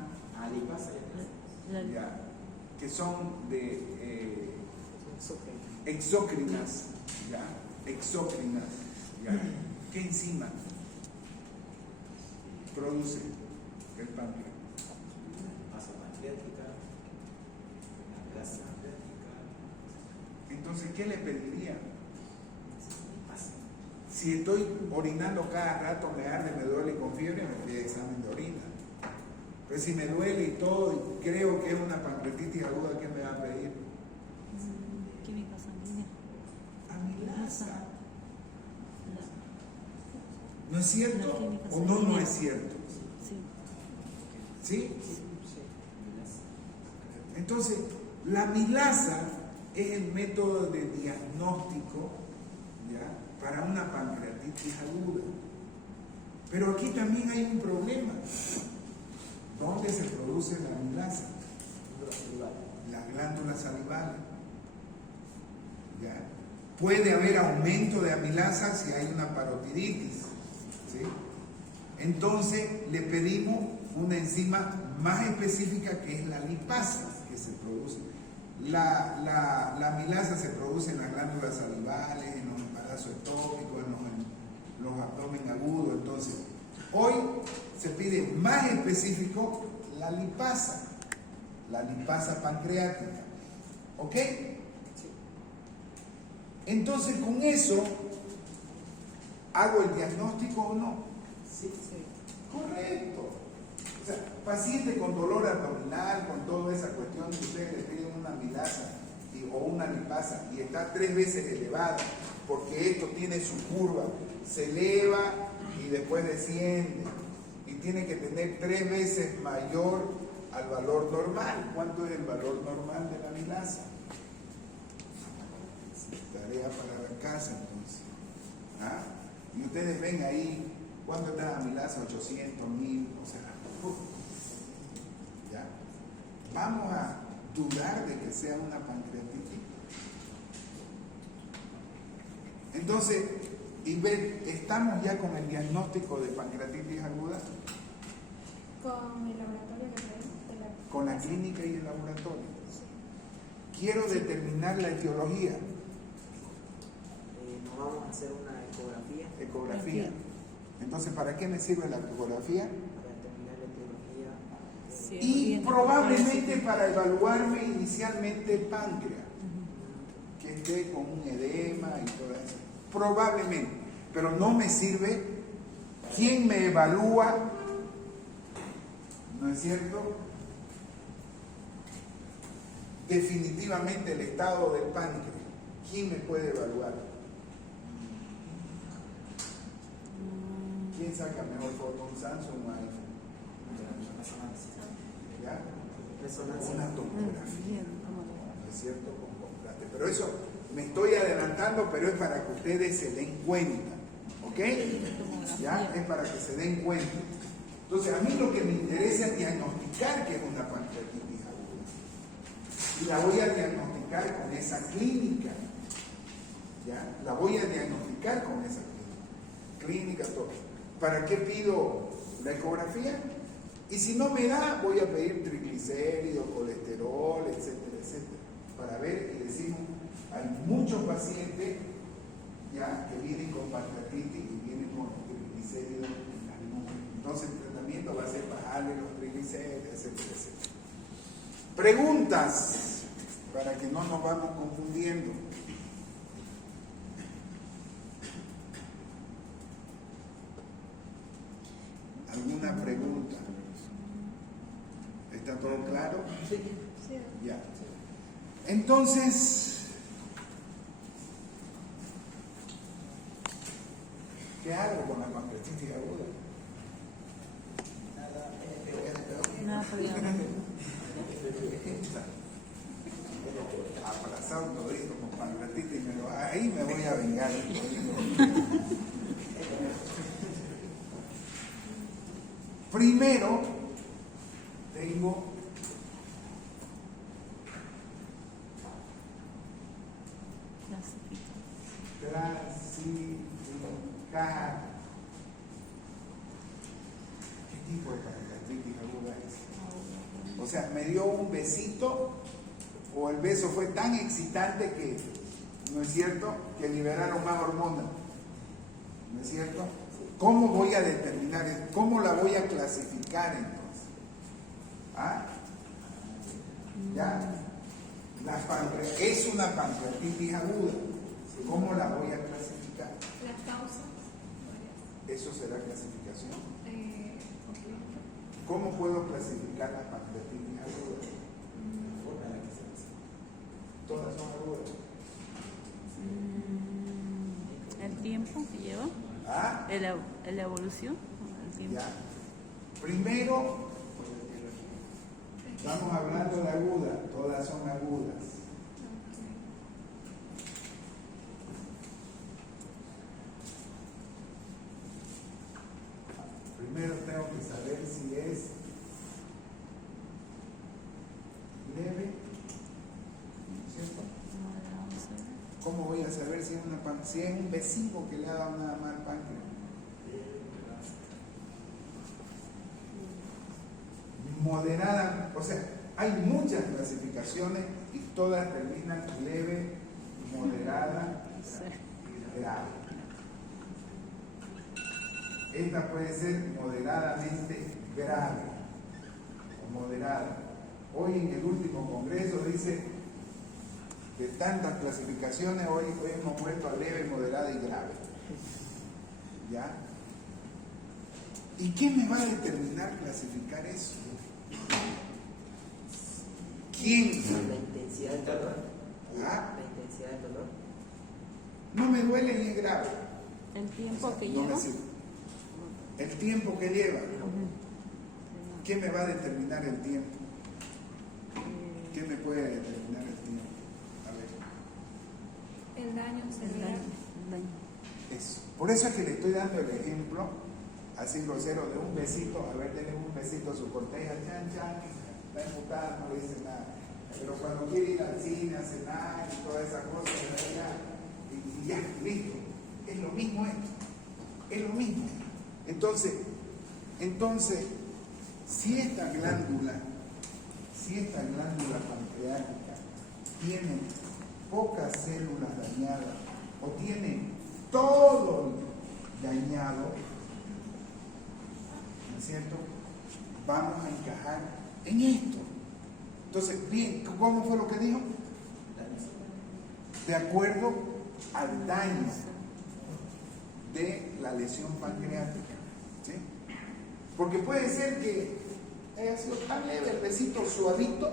ya, que son de exócrinas, ya, ¿qué enzima produce el páncreas? Masa pancreática, grasa pancreática. Entonces, ¿qué le pediría? Si estoy orinando cada rato, me arde, me duele y con fiebre, me pide examen de orina. Pero si me duele y todo, y creo que es una pancreatitis aguda, ¿qué me va a pedir? Química sanguínea. Amilasa. ¿No es cierto? La química ¿O no sanguínea. es cierto? Sí. ¿Sí? Entonces, la amilasa es el método de diagnóstico, ¿ya?, para una pancreatitis aguda. Pero aquí también hay un problema. ¿Dónde se produce la amilasa? Las glándulas salivales. ¿Ya? Puede haber aumento de amilasa si hay una parotiditis, ¿sí? Entonces le pedimos una enzima más específica que es la lipasa, que se produce. La amilasa se produce en las glándulas salivales, en los embarazos estómicos, en los abdomen agudos. Entonces, hoy se pide más específico la lipasa pancreática. ¿Ok? Entonces, con eso, ¿hago el diagnóstico o no? Sí, sí. Correcto. O sea, paciente con dolor abdominal, con toda esa cuestión, que ustedes le piden una amilasa y o una lipasa y está 3 veces elevada, porque esto tiene su curva, se eleva y después desciende, y tiene que tener 3 veces mayor al valor normal. ¿Cuánto es el valor normal de la amilasa? Tarea para la casa entonces. ¿Ah? Y ustedes ven ahí, ¿cuánto está la amilasa? 800, 1000, o sea, ¿ya? Vamos a dudar de que sea una pancreatitis. Entonces, y ven, estamos ya con el diagnóstico de pancreatitis aguda, Con el laboratorio que traemos de la... con la clínica y el laboratorio. Quiero determinar la etiología. Nos vamos a hacer una ecografía Ecografía. Entonces, ¿para qué me sirve la ecografía? para determinar la etiología. Sí, Y bien, probablemente para evaluarme inicialmente el páncreas, que esté con un edema y todo eso. Probablemente, pero no me sirve. ¿Quién me evalúa? ¿No es cierto? Definitivamente el estado del páncreas. ¿Quién me puede evaluar? ¿Quién saca mejor foto? ¿Un Samsung o un iPhone? ¿Ya? Resonancia. Una tomografía. Bien, cómodo. ¿No es cierto? Con contraste. Pero eso me estoy adelantando, pero es para que ustedes se den cuenta. ¿Ok? ¿Ya? Es para que se den cuenta. Entonces, a mí lo que me interesa es diagnosticar que es una pancreatitis aguda. Y la voy a diagnosticar con esa clínica. ¿Ya? La voy a diagnosticar con esa clínica. Todo. ¿Para qué pido la ecografía? Y si no me da, voy a pedir triglicéridos, colesterol, etcétera, etcétera. Para ver, y decimos, hay muchos pacientes ya que vienen con pancreatitis y vienen con triglicéridos en las nubes. Entonces el tratamiento va a ser bajarle los triglicéridos, etcétera, etcétera. Preguntas, para que no nos vamos confundiendo. ¿Alguna pregunta? ¿Está todo claro? Sí. Ya. Entonces, ¿qué hago con la pancreatitis aguda? Nada, podríamos. Abrazado todito con pancreatitis, ahí me voy a vengar. Primero, tengo clasificar qué tipo de pancreatitis aguda es. O sea, me dio un besito o el beso fue tan excitante que, ¿no es cierto?, que liberaron más hormonas. ¿No es cierto? ¿Cómo voy a determinar? ¿Cómo la voy a clasificar entonces? ¿Ah? ¿Ya? Es una pancreatitis aguda. ¿Cómo la voy a clasificar? Las causas. ¿Eso será clasificación? Ok. ¿Cómo puedo clasificar la pancreatitis aguda? Todas son agudas. El tiempo que lleva, ¿Ah? la evolución, el tiempo. Ya. Primero, estamos hablando de aguda, todas son agudas. Primero tengo que saber si es leve, ¿cierto? ¿Cómo voy a saber si es si es un vecino que le ha dado nada más al páncreas? Moderada, o sea, hay muchas clasificaciones y todas terminan leve, moderada, grave. Esta puede ser moderadamente grave o moderada. Hoy en el último congreso dice, de tantas clasificaciones, hoy hemos vuelto a leve, moderada y grave. ¿Ya? ¿Y qué me va a determinar clasificar eso? ¿Quién? La intensidad del tratamiento. ¿Ah? La intensidad del dolor. No me duele ni es grave. El tiempo que No me lleva. sirve. El tiempo que lleva. Ujú. ¿Qué me va a determinar el tiempo? Eh, ¿Qué me puede determinar el tiempo? A ver, El daño el severo. daño, el daño. eso. Por eso es que le estoy dando el ejemplo, así grosero, de un besito. A ver, denle un besito a su corteja, chan, chan, está emputada, no le dice nada. Pero cuando quiere ir al cine, a cenar y todas esas cosas, y ya, listo. Es lo mismo esto. Es lo mismo. Entonces, si esta glándula pancreática tiene pocas células dañadas o tiene todo dañado, ¿no es cierto? Vamos a encajar en esto. Entonces, bien, ¿cómo fue lo que dijo? De acuerdo al daño de la lesión pancreática, ¿sí? Porque puede ser que haya sido tan leve el besito suavito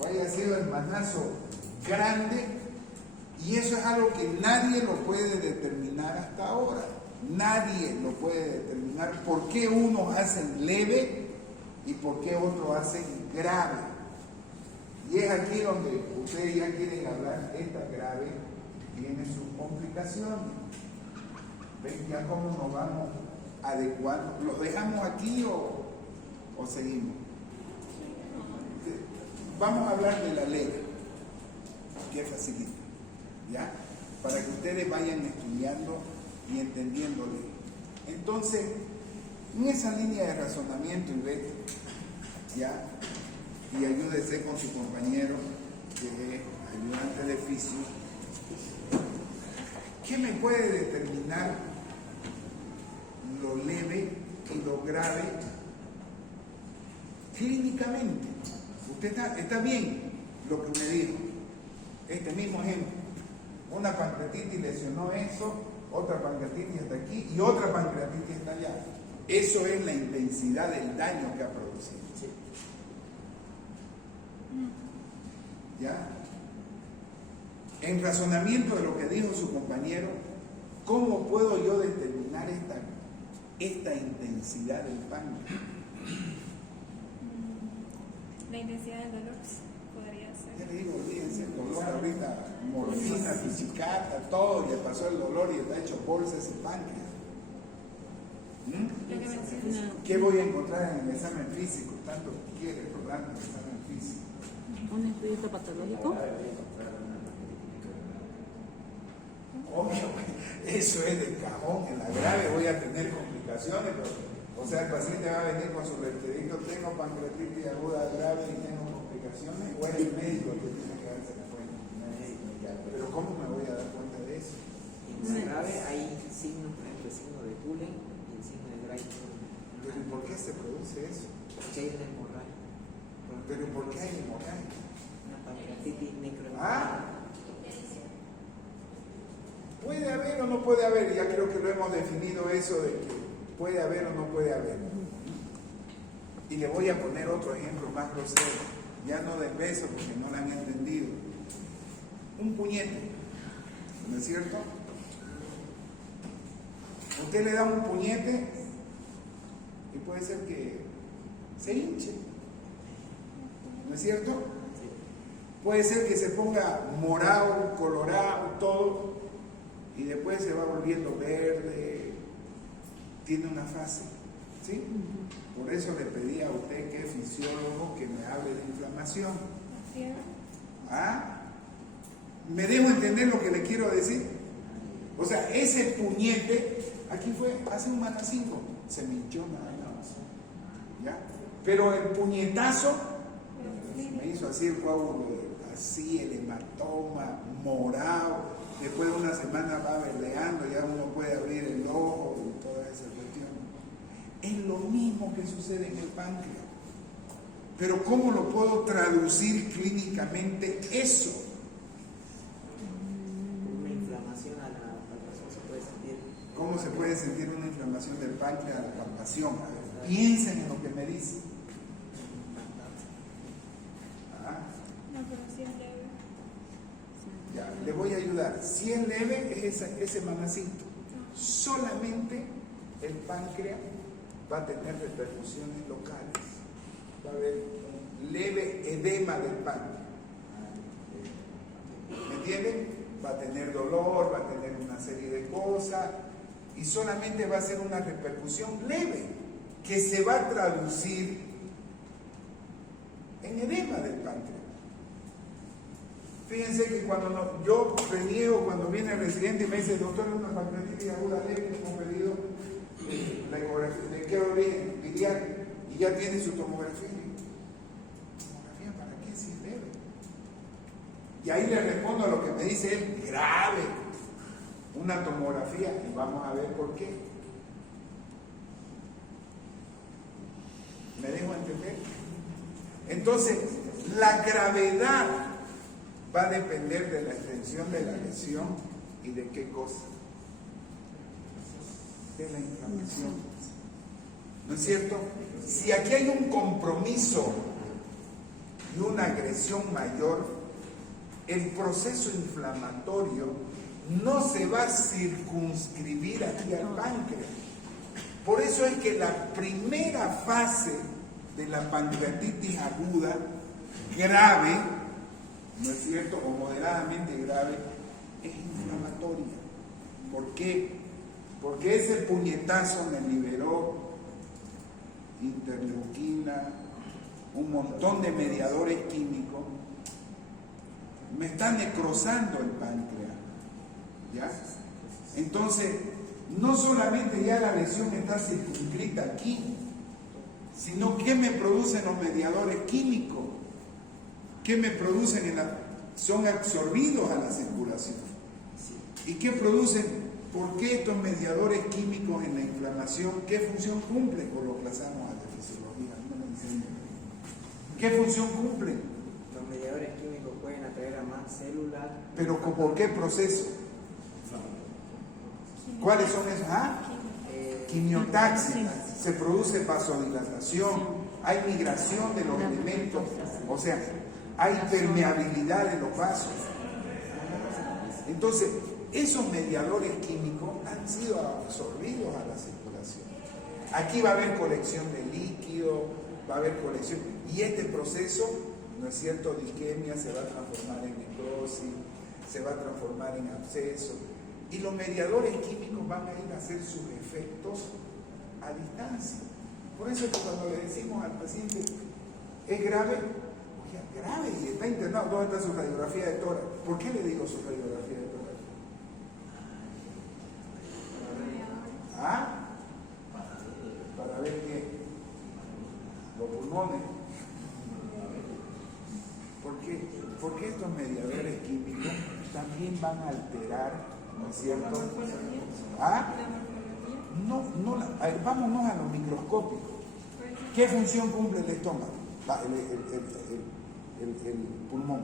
o haya sido el manazo grande, y eso es algo que nadie lo puede determinar hasta ahora. Nadie lo puede determinar por qué unos hacen leve y por qué otros hacen grave. Y es aquí donde ustedes ya quieren hablar, esta grave tiene sus complicaciones. ¿Ven ya cómo nos vamos adecuando? ¿Los dejamos aquí o seguimos? Vamos a hablar de la ley, que es facilita, ¿ya? Para que ustedes vayan estudiando y entendiéndole. Entonces, en esa línea de razonamiento, y ve, ¿ya? Y ayúdese con su compañero, que es ayudante de fisio. ¿Qué me puede determinar lo leve y lo grave clínicamente? Usted está bien lo que me dijo. Este mismo ejemplo. Una pancreatitis lesionó eso, otra pancreatitis está aquí y otra pancreatitis está allá. Eso es la intensidad del daño que ha producido. Sí. ¿Ya? En razonamiento de lo que dijo su compañero, ¿cómo puedo yo determinar esta intensidad del páncreas? La intensidad del dolor podría Ya ser. le digo, olvídense el dolor ahorita, morfina, pichicata, todo, le pasó el dolor y está hecho bolsa ese páncreas. Lo que mencionas. ¿Qué voy a encontrar en el examen físico? Tanto quiere el programa del examen físico. Un estudio patológico. Obvio, eso es de cajón. En la grave voy a tener complicaciones, pero, o sea, el paciente va a venir con su vertedito, tengo pancreatitis aguda grave y tengo complicaciones, o es el médico que tiene que darse cuenta. Pero ¿cómo me voy a dar cuenta de eso? En la grave hay signos, por ejemplo, el signo de Cullen y el signo de Bright. Pero ¿y por qué se produce eso? Porque hay una hemorragia. ¿Pero por qué hay hemorragia? Una pancreatitis necrohemorrágica. ¿Ah? ¿Puede haber o no puede haber? Ya creo que lo hemos definido eso de que puede haber o no puede haber. Y le voy a poner otro ejemplo más grosero, ya no del beso porque no lo han entendido. Un puñete, ¿no es cierto? Usted le da un puñete y puede ser que se hinche, ¿no es cierto? Puede ser que se ponga morado, colorado, todo, y después se va volviendo verde, tiene una fase, ¿sí? Por eso le pedí a usted, que es fisiólogo, que me hable de inflamación. Fiebre. ¿Ah? ¿Me dejo entender lo que le quiero decir? O sea, ese puñete, aquí fue hace un manacinco, se me hinchó nada más, ¿ya? Pero el puñetazo se me hizo así el coágulo, así el hematoma, morado. Después de una semana va verdeando, ya uno puede abrir el ojo y toda esa cuestión. Es lo mismo que sucede en el páncreas. Pero ¿cómo lo puedo traducir clínicamente eso? Una inflamación a la palpación se puede sentir. ¿Cómo se puede sentir una inflamación del páncreas a la palpación? A ver, piensen en lo que me dicen. ¿Ah? No, pero sí es leve. ayudar. Si es leve, es ese manacito. Solamente el páncreas va a tener repercusiones locales. Va a haber un leve edema del páncreas. ¿Me entienden? Va a tener dolor, va a tener una serie de cosas y solamente va a ser una repercusión leve que se va a traducir en edema del páncreas. Fíjense que cuando yo reniego, cuando viene el residente y me dice, doctor, es una pancreatitis aguda leve que hemos pedido la ecografía, le quedo bien, biliar, y ya tiene su tomografía. ¿Tomografía para qué si es leve? Y ahí le respondo a lo que me dice él, grave, una tomografía, y vamos a ver por qué. ¿Me dejo entender? Entonces, la gravedad va a depender de la extensión de la lesión y de qué cosa. De la inflamación. ¿No es cierto? Si aquí hay un compromiso y una agresión mayor, el proceso inflamatorio no se va a circunscribir aquí al páncreas. Por eso es que la primera fase de la pancreatitis aguda grave, ¿no es cierto?, o moderadamente grave, es inflamatoria. ¿Por qué? Porque ese puñetazo me liberó interleuquina, un montón de mediadores químicos, me está necrosando el páncreas, ¿ya? Entonces, no solamente ya la lesión está circunscrita aquí, sino ¿qué me producen los mediadores químicos? ¿Qué me producen son absorbidos a la circulación? ¿Y qué producen? ¿Por qué estos mediadores químicos en la inflamación, qué función cumplen? O lo pasamos a la fisiología, no me enseñan. ¿Qué función cumplen? Los mediadores químicos pueden atraer a más células. ¿Pero por qué proceso? ¿Cuáles son esos? Quimiotaxis, se produce vasodilatación, hay migración de los elementos, o sea, hay permeabilidad de los vasos. Entonces, esos mediadores químicos han sido absorbidos a la circulación. Aquí va a haber colección de líquido, va a haber colección, y este proceso, ¿no es cierto?, de isquemia se va a transformar en necrosis, se va a transformar en absceso, y los mediadores químicos van a ir a hacer sus efectos a distancia. Por eso es que cuando le decimos al paciente, ¿es grave? Oye, grave, y está internado, ¿dónde está su radiografía de tórax? ¿Por qué le digo su radiografía de tórax? Para ver qué, los pulmones. Porque estos mediadores químicos también van a alterar, ¿no es cierto? Vámonos a lo microscópico. ¿Qué función cumple el estómago? El pulmón,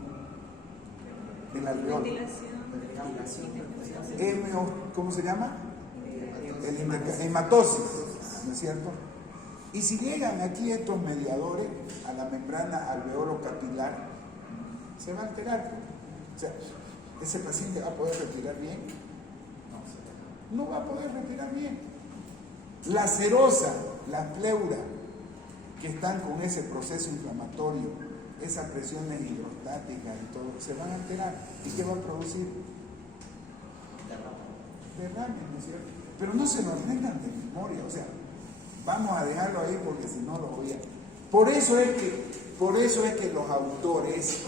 el alveolo. ¿Cómo se llama? Hematosis, ¿no es cierto? Y si llegan aquí estos mediadores a la membrana alveolo capilar, se va a alterar. O sea, ¿ese paciente va a poder respirar bien? No va a poder respirar bien. La serosa, la pleura, que están con ese proceso inflamatorio, esas presiones hidrostáticas y todo, se van a alterar. ¿Y qué va a producir? Derrame, ¿no es cierto? Pero no se nos tengan de memoria, o sea, vamos a dejarlo ahí porque si no lo voy a... Por eso es que los autores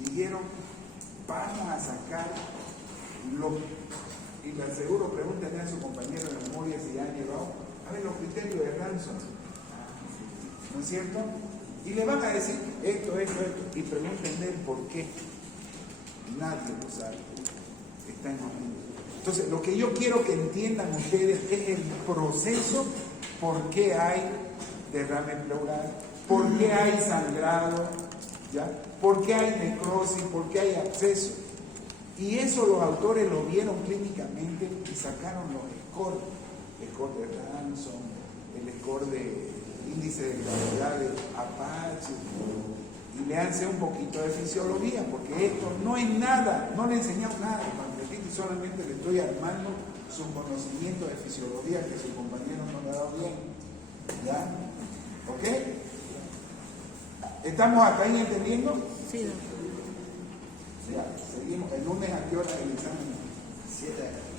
dijeron, vamos a sacar y le aseguro, pregúntenle a su compañero de memoria si ya han llevado a ver los criterios de Ransom, ¿no es cierto? Y le van a decir esto, y pregúntenle el por qué. Nadie lo sabe, está en los libros. Entonces, lo que yo quiero que entiendan ustedes es el proceso, por qué hay derrame pleural, por qué hay sangrado, ¿ya? ¿Por qué hay necrosis? ¿Por qué hay absceso? Y eso los autores lo vieron clínicamente y sacaron los scores, el score de Ransom, el score de índice de gravedad de Apache, y léanse un poquito de fisiología, porque esto no es nada, no le enseñamos nada. solamente le estoy armando su conocimiento de fisiología que su compañero no le ha dado bien. ¿Ya? ¿Ok? ¿Estamos hasta ahí entendiendo? Sí, doctor. Ya, seguimos. El lunes, ¿a qué hora el examen? 7.